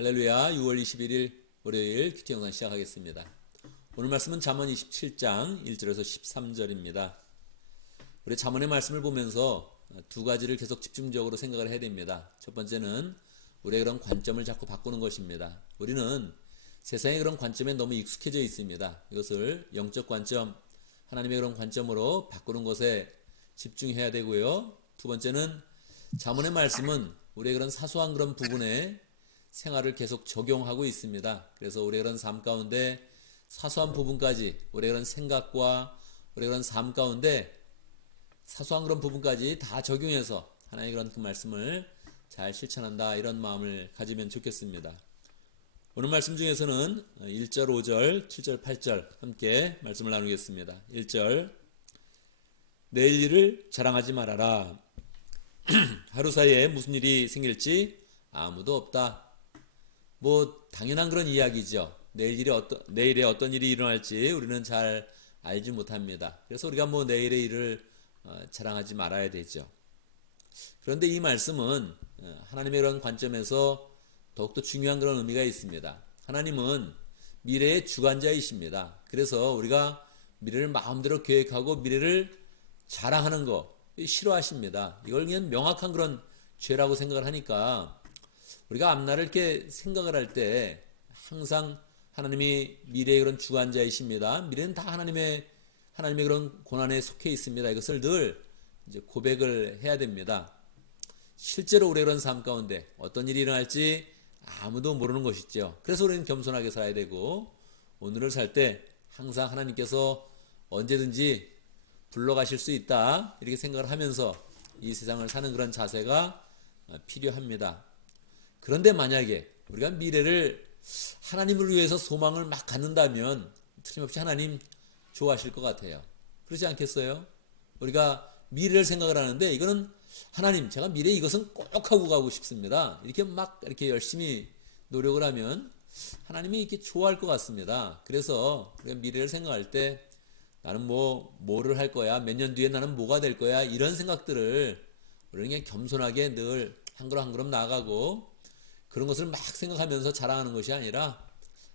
할렐루야. 6월 21일 월요일 큐티 영상 시작하겠습니다. 오늘 말씀은 잠언 27장 1절에서 13절입니다. 우리 잠언의 말씀을 보면서 두 가지를 계속 집중적으로 생각을 해야 됩니다. 첫 번째는 우리의 그런 관점을 자꾸 바꾸는 것입니다. 우리는 세상의 그런 관점에 너무 익숙해져 있습니다. 이것을 영적 관점, 하나님의 그런 관점으로 바꾸는 것에 집중해야 되고요. 두 번째는 잠언의 말씀은 우리의 그런 사소한 그런 부분에 생활을 계속 적용하고 있습니다. 그래서 우리의 그런 삶 가운데 사소한 부분까지 우리의 그런 생각과 우리의 그런 삶 가운데 사소한 그런 부분까지 다 적용해서 하나님의 그런 그 말씀을 잘 실천한다, 이런 마음을 가지면 좋겠습니다. 오늘 말씀 중에서는 1절, 5절, 7절, 8절 함께 말씀을 나누겠습니다. 1절, 내일 일을 자랑하지 말아라. 하루 사이에 무슨 일이 생길지 아무도 없다. 뭐 당연한 그런 이야기죠. 내일에 어떤 일이 일어날지 우리는 잘 알지 못합니다. 그래서 우리가 뭐 내일의 일을 자랑하지 말아야 되죠. 그런데 이 말씀은 하나님의 그런 관점에서 더욱더 중요한 그런 의미가 있습니다. 하나님은 미래의 주관자이십니다. 그래서 우리가 미래를 마음대로 계획하고 미래를 자랑하는 거 싫어하십니다. 이걸 그냥 명확한 그런 죄라고 생각을 하니까 우리가 앞날을 이렇게 생각을 할 때 항상 하나님이 미래의 그런 주관자이십니다. 미래는 다 하나님의 그런 고난에 속해 있습니다. 이것을 늘 이제 고백을 해야 됩니다. 실제로 우리의 그런 삶 가운데 어떤 일이 일어날지 아무도 모르는 것이죠. 그래서 우리는 겸손하게 살아야 되고 오늘을 살 때 항상 하나님께서 언제든지 불러가실 수 있다, 이렇게 생각을 하면서 이 세상을 사는 그런 자세가 필요합니다. 그런데 만약에 우리가 미래를 하나님을 위해서 소망을 막 갖는다면 틀림없이 하나님 좋아하실 것 같아요. 그렇지 않겠어요? 우리가 미래를 생각을 하는데 이거는 하나님, 제가 미래에 이것은 꼭 하고 가고 싶습니다, 이렇게 막 이렇게 열심히 노력을 하면 하나님이 이렇게 좋아할 것 같습니다. 그래서 우리가 미래를 생각할 때 나는 뭐를 할 거야, 몇 년 뒤에 나는 뭐가 될 거야, 이런 생각들을 우리는 그냥 겸손하게 늘 한 걸음 한 걸음 나아가고 그런 것을 막 생각하면서 자랑하는 것이 아니라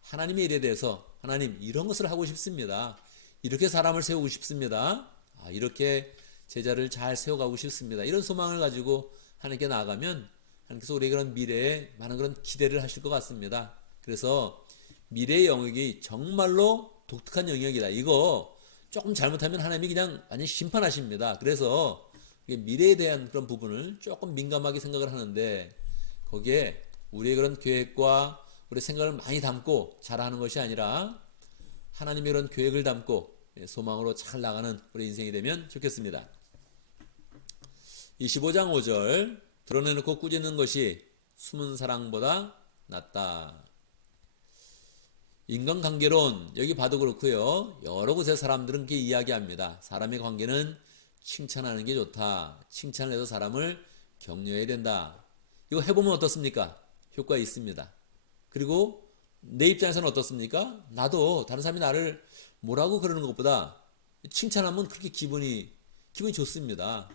하나님의 일에 대해서 하나님, 이런 것을 하고 싶습니다, 이렇게 사람을 세우고 싶습니다, 이렇게 제자를 잘 세워가고 싶습니다, 이런 소망을 가지고 하나님께 나아가면 하나님께서 우리의 그런 미래에 많은 그런 기대를 하실 것 같습니다. 그래서 미래의 영역이 정말로 독특한 영역이다. 이거 조금 잘못하면 하나님이 그냥 완전히 심판하십니다. 그래서 미래에 대한 그런 부분을 조금 민감하게 생각을 하는데 거기에 우리의 그런 계획과 우리의 생각을 많이 담고 잘하는 것이 아니라 하나님의 그런 계획을 담고 소망으로 잘 나가는 우리 인생이 되면 좋겠습니다. 25장 5절, 드러내놓고 꾸짖는 것이 숨은 사랑보다 낫다. 인간관계론 여기 봐도 그렇고요, 여러 곳에 사람들은 그렇게 이야기합니다. 사람의 관계는 칭찬하는 게 좋다, 칭찬을 해서 사람을 격려해야 된다. 이거 해보면 어떻습니까? 효과 있습니다. 그리고 내 입장에서는 어떻습니까? 나도 다른 사람이 나를 뭐라고 그러는 것보다 칭찬하면 그렇게 기분이 좋습니다.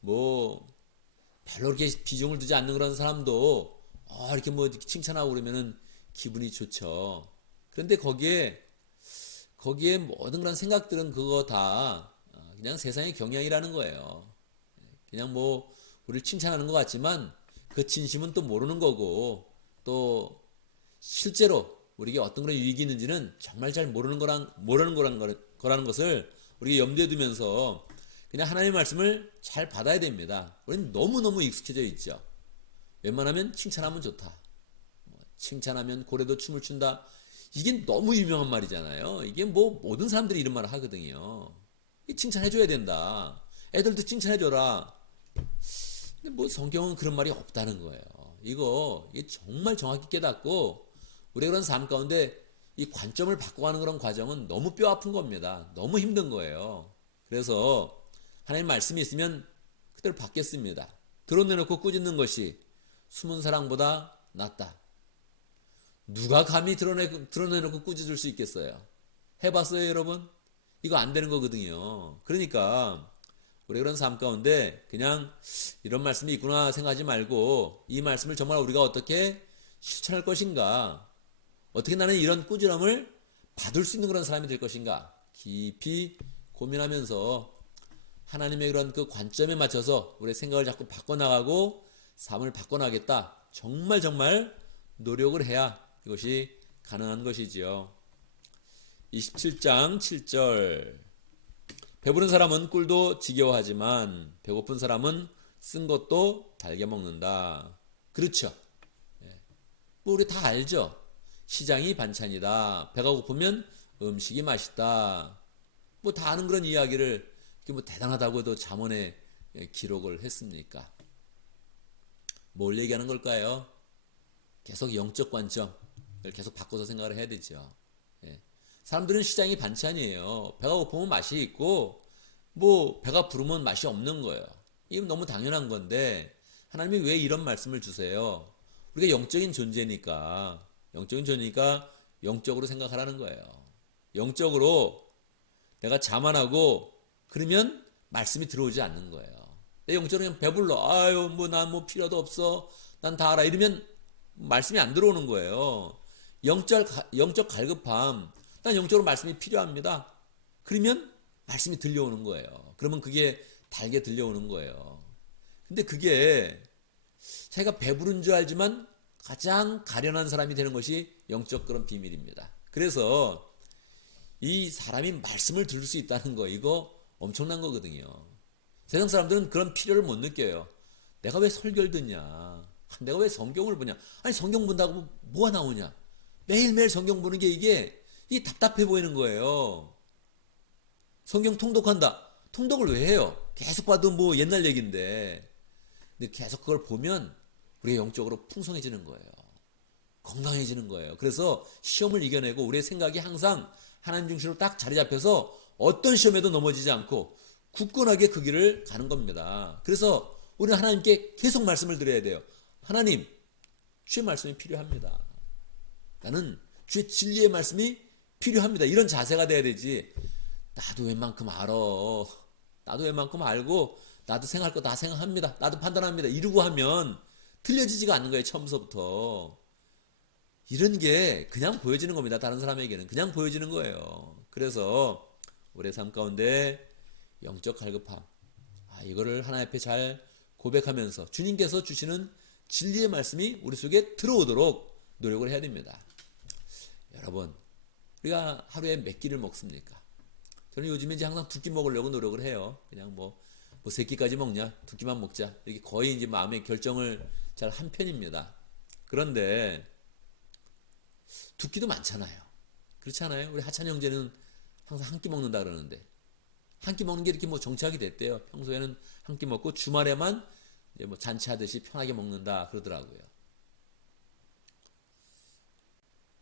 별로 이렇게 비중을 두지 않는 그런 사람도 이렇게 칭찬하고 그러면은 기분이 좋죠. 그런데 거기에 모든 그런 생각들은 그거 다 그냥 세상의 경향이라는 거예요. 그냥 우리를 칭찬하는 것 같지만 그 진심은 또 모르는 거고, 또 실제로 우리에게 어떤 그런 유익이 있는지는 정말 잘 모르는 거라는 것을 우리가 염두에 두면서 그냥 하나님의 말씀을 잘 받아야 됩니다. 우리는 너무너무 익숙해져 있죠. 웬만하면 칭찬하면 좋다, 칭찬하면 고래도 춤을 춘다, 이게 너무 유명한 말이잖아요. 이게 모든 사람들이 이런 말을 하거든요. 칭찬해줘야 된다, 애들도 칭찬해줘라. 근데 성경은 그런 말이 없다는 거예요. 이게 정말 정확히 깨닫고 우리가 그런 삶 가운데 이 관점을 바꿔가는 그런 과정은 너무 뼈아픈 겁니다. 너무 힘든 거예요. 그래서 하나님 말씀이 있으면 그대로 받겠습니다. 드러내놓고 꾸짖는 것이 숨은 사랑보다 낫다. 누가 감히 드러내놓고 꾸짖을 수 있겠어요? 해봤어요, 여러분? 이거 안 되는 거거든요. 그러니까 우리 그런 삶 가운데 그냥 이런 말씀이 있구나 생각하지 말고 이 말씀을 정말 우리가 어떻게 실천할 것인가? 어떻게 나는 이런 꾸준함을 받을 수 있는 그런 사람이 될 것인가? 깊이 고민하면서 하나님의 그런 그 관점에 맞춰서 우리의 생각을 자꾸 바꿔나가고 삶을 바꿔나가겠다. 정말 정말 노력을 해야 이것이 가능한 것이지요. 27장 7절. 배부른 사람은 꿀도 지겨워하지만 배고픈 사람은 쓴 것도 달게 먹는다. 그렇죠. 뭐 우리 다 알죠. 시장이 반찬이다. 배가 고프면 음식이 맛있다. 뭐 다 아는 그런 이야기를 뭐 대단하다고도 잠언에 기록을 했습니까? 뭘 얘기하는 걸까요? 계속 영적 관점을 계속 바꿔서 생각을 해야 되죠. 사람들은 시장이 반찬이에요. 배가 고프면 맛이 있고 뭐 배가 부르면 맛이 없는 거예요. 이건 너무 당연한 건데 하나님이 왜 이런 말씀을 주세요? 우리가 영적인 존재니까 영적으로 생각하라는 거예요. 영적으로 내가 자만하고 그러면 말씀이 들어오지 않는 거예요. 내 영적으로 그냥 배불러. 아유 뭐 난 뭐 필요도 없어. 난 다 알아. 이러면 말씀이 안 들어오는 거예요. 영적 갈급함. 난 영적으로 말씀이 필요합니다. 그러면 말씀이 들려오는 거예요. 그러면 그게 달게 들려오는 거예요. 근데 그게 자기가 배부른 줄 알지만 가장 가련한 사람이 되는 것이 영적 그런 비밀입니다. 그래서 이 사람이 말씀을 들을 수 있다는 거 이거 엄청난 거거든요. 세상 사람들은 그런 필요를 못 느껴요. 내가 왜 설교를 듣냐? 내가 왜 성경을 보냐? 아니 성경 본다고 뭐가 나오냐? 매일매일 성경 보는 게 이게 답답해 보이는 거예요. 성경 통독한다. 통독을 왜 해요? 계속 봐도 뭐 옛날 얘기인데. 근데 계속 그걸 보면 우리가 영적으로 풍성해지는 거예요. 건강해지는 거예요. 그래서 시험을 이겨내고 우리의 생각이 항상 하나님 중심으로 딱 자리 잡혀서 어떤 시험에도 넘어지지 않고 굳건하게 그 길을 가는 겁니다. 그래서 우리는 하나님께 계속 말씀을 드려야 돼요. 하나님, 주의 말씀이 필요합니다. 나는 주의 진리의 말씀이 필요합니다. 이런 자세가 돼야 되지. 나도 웬만큼 알아. 나도 웬만큼 알고 나도 생각할 거 다 생각합니다. 나도 판단합니다. 이러고 하면 틀려지지가 않는 거예요. 처음부터. 이런 게 그냥 보여지는 겁니다. 다른 사람에게는 그냥 보여지는 거예요. 그래서 우리의 삶 가운데 영적 갈급함, 이거를 하나님 앞에 잘 고백하면서 주님께서 주시는 진리의 말씀이 우리 속에 들어오도록 노력을 해야 됩니다. 여러분, 우리가 하루에 몇 끼를 먹습니까? 저는 요즘에 이제 항상 2끼 먹으려고 노력을 해요. 그냥 뭐 3끼까지 먹냐, 2끼만 먹자. 이렇게 거의 이제 마음의 결정을 잘 한 편입니다. 그런데 2끼도 많잖아요. 그렇지 않아요? 우리 하찬 형제는 항상 1끼 먹는다 그러는데 1끼 먹는 게 이렇게 뭐 정착이 됐대요. 평소에는 1끼 먹고 주말에만 이제 뭐 잔치하듯이 편하게 먹는다 그러더라고요.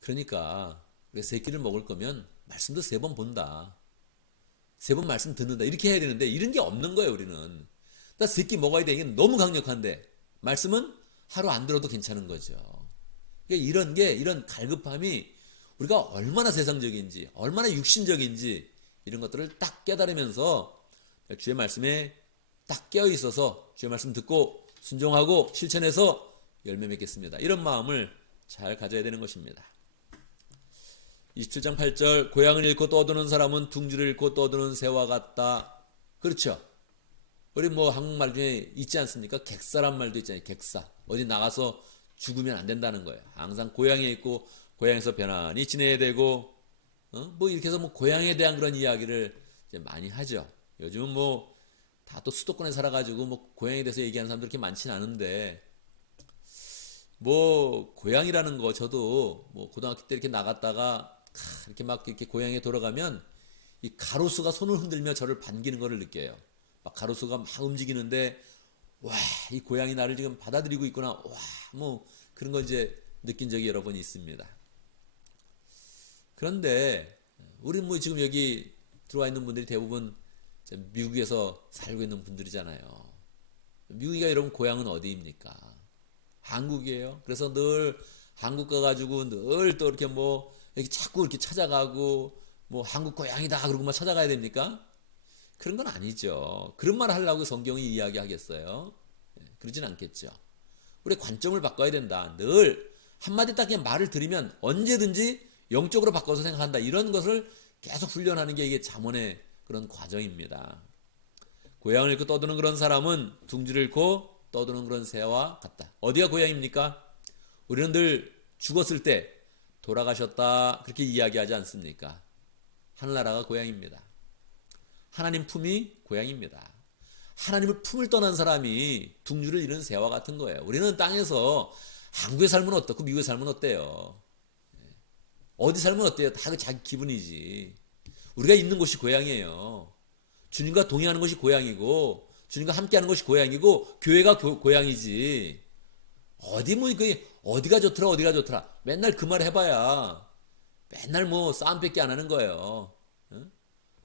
그러니까 우리가 3끼를 먹을 거면 말씀도 3번 본다. 3번 말씀 듣는다. 이렇게 해야 되는데 이런 게 없는 거예요, 우리는. 나 3끼 먹어야 돼. 이게 너무 강력한데 말씀은 하루 안 들어도 괜찮은 거죠. 이런 갈급함이 우리가 얼마나 세상적인지, 얼마나 육신적인지 이런 것들을 딱 깨달으면서 주의 말씀에 딱 깨어 있어서 주의 말씀 듣고 순종하고 실천해서 열매 맺겠습니다. 이런 마음을 잘 가져야 되는 것입니다. 27장 8절 고향을 잃고 떠드는 사람은 둥지를 잃고 떠드는 새와 같다. 그렇죠. 우리 뭐 한국말 중에 있지 않습니까? 객사란 말도 있잖아요. 객사. 어디 나가서 죽으면 안 된다는 거예요. 항상 고향에 있고 고향에서 편안히 지내야 되고 뭐 이렇게 해서 뭐 고향에 대한 그런 이야기를 이제 많이 하죠. 요즘은 뭐 다 또 수도권에 살아가지고 뭐 고향에 대해서 얘기하는 사람들 그렇게 많지는 않은데 뭐 고향이라는 거 저도 뭐 고등학교 때 이렇게 나갔다가 이렇게 막 이렇게 고향에 돌아가면 이 가로수가 손을 흔들며 저를 반기는 것을 느껴요. 막 가로수가 막 움직이는데 와, 이 고향이 나를 지금 받아들이고 있구나. 와, 뭐 그런 거 이제 느낀 적이 여러 번 있습니다. 그런데 우리 뭐 지금 여기 들어와 있는 분들이 대부분 미국에서 살고 있는 분들이잖아요. 미국이가 여러분 고향은 어디입니까? 한국이에요. 그래서 늘 한국 가가지고 늘 또 이렇게 뭐 이렇게 자꾸 이렇게 찾아가고 뭐 한국 고향이다 그러고 막 찾아가야 됩니까? 그런 건 아니죠. 그런 말 하려고 성경이 이야기하겠어요? 그러진 않겠죠. 우리 관점을 바꿔야 된다. 늘 한마디 딱 그냥 말을 들으면 언제든지 영적으로 바꿔서 생각한다. 이런 것을 계속 훈련하는 게 이게 잠언의 그런 과정입니다. 고향을 잃고 떠드는 그런 사람은 둥지를 잃고 떠드는 그런 새와 같다. 어디가 고향입니까? 우리는 늘 죽었을 때 돌아가셨다 그렇게 이야기하지 않습니까? 하늘나라가 고향입니다. 하나님 품이 고향입니다. 하나님을 품을 떠난 사람이 둥지를 잃은 새와 같은 거예요. 우리는 땅에서 한국에 살면 어떻고 미국에 살면 어때요? 어디 살면 어때요? 다 자기 기분이지. 우리가 있는 곳이 고향이에요. 주님과 동행하는 것이 고향이고 주님과 함께하는 것이 고향이고 교회가 고향이지. 어디 뭐 어디가 좋더라 어디가 좋더라 맨날 그 말 해봐야 맨날 뭐 싸움밖에 안 하는 거예요. 응?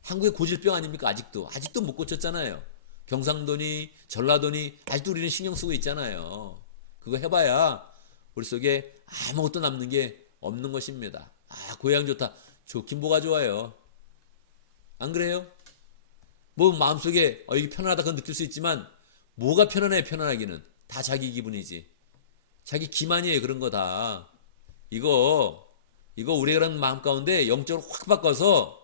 한국의 고질병 아닙니까? 아직도 못 고쳤잖아요. 경상도니 전라도니 아직도 우리는 신경 쓰고 있잖아요. 그거 해봐야 우리 속에 아무것도 남는 게 없는 것입니다. 아, 고향 좋다. 좋긴 뭐가 좋아요. 안 그래요? 뭐 마음속에 이게 편안하다 그건 느낄 수 있지만 뭐가 편안해? 편안하기는 다 자기 기분이지. 자기 기만이에요. 그런 거 다. 이거 우리의 그런 마음 가운데 영적으로 확 바꿔서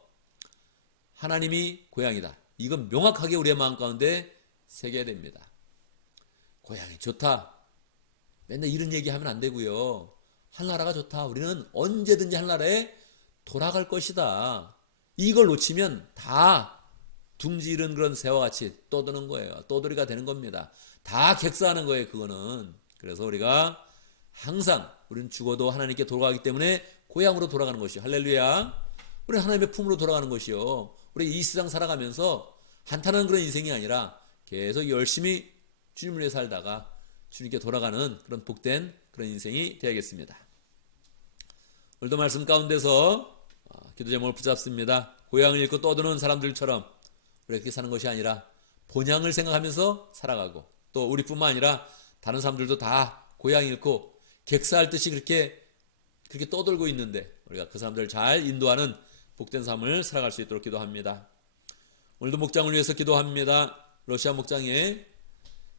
하나님이 고향이다. 이건 명확하게 우리의 마음 가운데 새겨야 됩니다. 고향이 좋다. 맨날 이런 얘기하면 안 되고요. 하늘나라가 좋다. 우리는 언제든지 하늘나라에 돌아갈 것이다. 이걸 놓치면 다 둥지 잃은 그런 새와 같이 떠드는 거예요. 떠돌이가 되는 겁니다. 다 객사하는 거예요. 그거는. 그래서 우리가 항상 우리는 죽어도 하나님께 돌아가기 때문에 고향으로 돌아가는 것이요. 할렐루야. 우리는 하나님의 품으로 돌아가는 것이요. 우리 이 세상 살아가면서 한탄하는 그런 인생이 아니라 계속 열심히 주님을 위해 살다가 주님께 돌아가는 그런 복된 그런 인생이 되어야겠습니다. 오늘도 말씀 가운데서 기도 제목을 붙잡습니다. 고향을 잃고 떠드는 사람들처럼 우리가 그렇게 사는 것이 아니라 본향을 생각하면서 살아가고 또 우리뿐만 아니라 다른 사람들도 다 고향 잃고 객사할 듯이 그렇게 떠돌고 있는데 우리가 그 사람들을 잘 인도하는 복된 삶을 살아갈 수 있도록 기도합니다. 오늘도 목장을 위해서 기도합니다. 러시아 목장의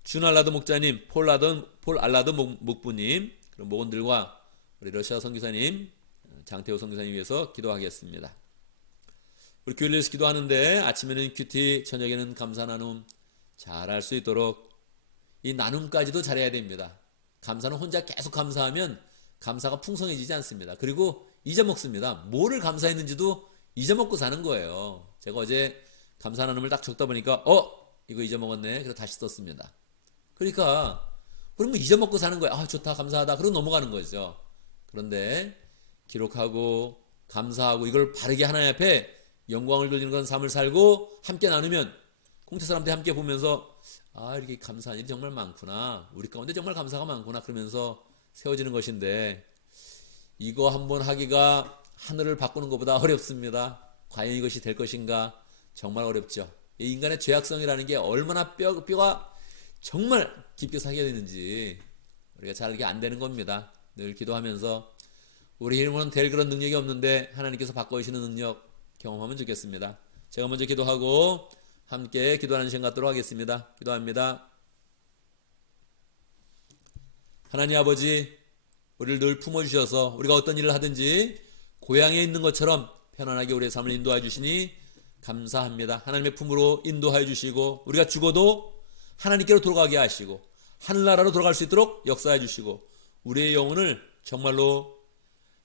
준알라드 목자님, 폴 알라드 목부님, 그런 목원들과 우리 러시아 선교사님, 장태호 선교사님 위해서 기도하겠습니다. 우리 교회를 위해서 기도하는데 아침에는 큐티, 저녁에는 감사 나눔 잘할 수 있도록 이 나눔까지도 잘해야 됩니다. 감사는 혼자 계속 감사하면 감사가 풍성해지지 않습니다. 그리고 잊어먹습니다. 뭐를 감사했는지도 잊어먹고 사는 거예요. 제가 어제 감사 나눔을 딱 적다 보니까 이거 잊어먹었네. 그래서 다시 썼습니다. 그러니까 그러면 잊어먹고 사는 거예요. 아, 좋다, 감사하다. 그러고 넘어가는 거죠. 그런데 기록하고 감사하고 이걸 바르게 하나님 앞에 영광을 돌리는 그런 삶을 살고 함께 나누면 공태 사람들이 함께 보면서 이렇게 감사한 일이 정말 많구나. 우리 가운데 정말 감사가 많구나. 그러면서 세워지는 것인데 이거 한번 하기가 하늘을 바꾸는 것보다 어렵습니다. 과연 이것이 될 것인가? 정말 어렵죠. 이 인간의 죄악성이라는 게 얼마나 뼈가 정말 깊게 사게 되는지 우리가 잘 이게 안 되는 겁니다. 늘 기도하면서 우리 힘으로는 될 그런 능력이 없는데 하나님께서 바꿔주시는 능력 경험하면 좋겠습니다. 제가 먼저 기도하고 함께 기도하는 시간 갖도록 하겠습니다. 기도합니다. 하나님 아버지, 우리를 늘 품어주셔서 우리가 어떤 일을 하든지 고향에 있는 것처럼 편안하게 우리의 삶을 인도해 주시니 감사합니다. 하나님의 품으로 인도하여 주시고 우리가 죽어도 하나님께로 돌아가게 하시고 하늘나라로 돌아갈 수 있도록 역사해 주시고 우리의 영혼을 정말로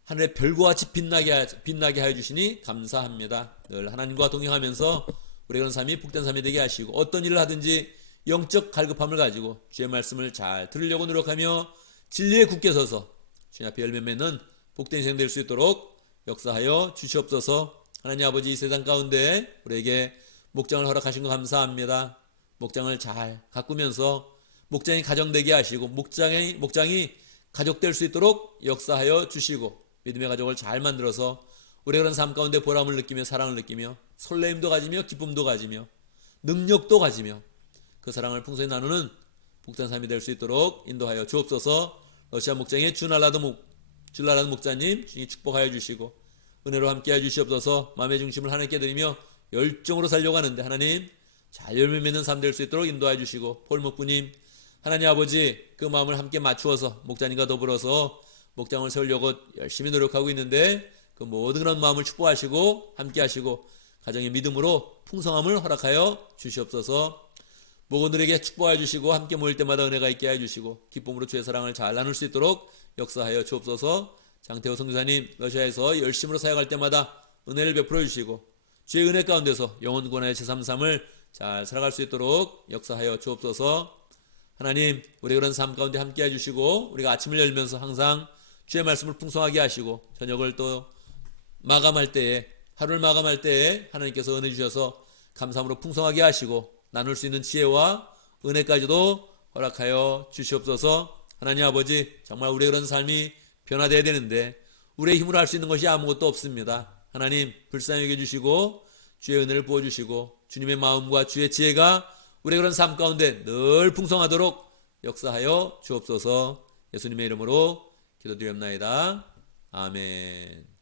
하늘의 별과 같이 빛나게 하여 주시니 감사합니다. 늘 하나님과 동행하면서 우리의 그런 삶이 복된 삶이 되게 하시고 어떤 일을 하든지 영적 갈급함을 가지고 주의 말씀을 잘 들으려고 노력하며 진리에 굳게 서서 주님 앞에 열매 맺는 복된 인생 될 수 있도록 역사하여 주시옵소서. 하나님 아버지, 이 세상 가운데 우리에게 목장을 허락하신 거 감사합니다. 목장을 잘 가꾸면서 목장이 가정되게 하시고 목장이 가족될 수 있도록 역사하여 주시고 믿음의 가족을 잘 만들어서 우리가 그런 삶 가운데 보람을 느끼며 사랑을 느끼며 설레임도 가지며 기쁨도 가지며 능력도 가지며 그 사랑을 풍성히 나누는 복된 삶이 될 수 있도록 인도하여 주옵소서. 러시아 목장의 준알라드 목자님 주님 축복하여 주시고 은혜로 함께해 주시옵소서. 마음의 중심을 하나님께 드리며 열정으로 살려고 하는데 하나님 잘 열매 맺는 삶 될 수 있도록 인도해 주시고 폴 목부님 하나님 아버지 그 마음을 함께 맞추어서 목자님과 더불어서 목장을 세우려고 열심히 노력하고 있는데 그 모든 그런 마음을 축복하시고 함께 하시고 가정의 믿음으로 풍성함을 허락하여 주시옵소서. 모건들에게 축복해 주시고 함께 모일 때마다 은혜가 있게 해 주시고 기쁨으로 주의 사랑을 잘 나눌 수 있도록 역사하여 주옵소서. 장태호 선교사님 러시아에서 열심으로 사역할 때마다 은혜를 베풀어 주시고 주의 은혜 가운데서 영혼 구원의 제3삶을 잘 살아갈 수 있도록 역사하여 주옵소서. 하나님, 우리 그런 삶 가운데 함께 해주시고 우리가 아침을 열면서 항상 주의 말씀을 풍성하게 하시고 저녁을 또 마감할 때에, 하루를 마감할 때에 하나님께서 은혜 주셔서 감사함으로 풍성하게 하시고 나눌 수 있는 지혜와 은혜까지도 허락하여 주시옵소서. 하나님 아버지, 정말 우리의 그런 삶이 변화되어야 되는데 우리의 힘으로 할 수 있는 것이 아무것도 없습니다. 하나님, 불쌍히 여겨주시고 주의 은혜를 부어주시고 주님의 마음과 주의 지혜가 우리의 그런 삶 가운데 늘 풍성하도록 역사하여 주옵소서. 예수님의 이름으로 기도드렸나이다. 아멘.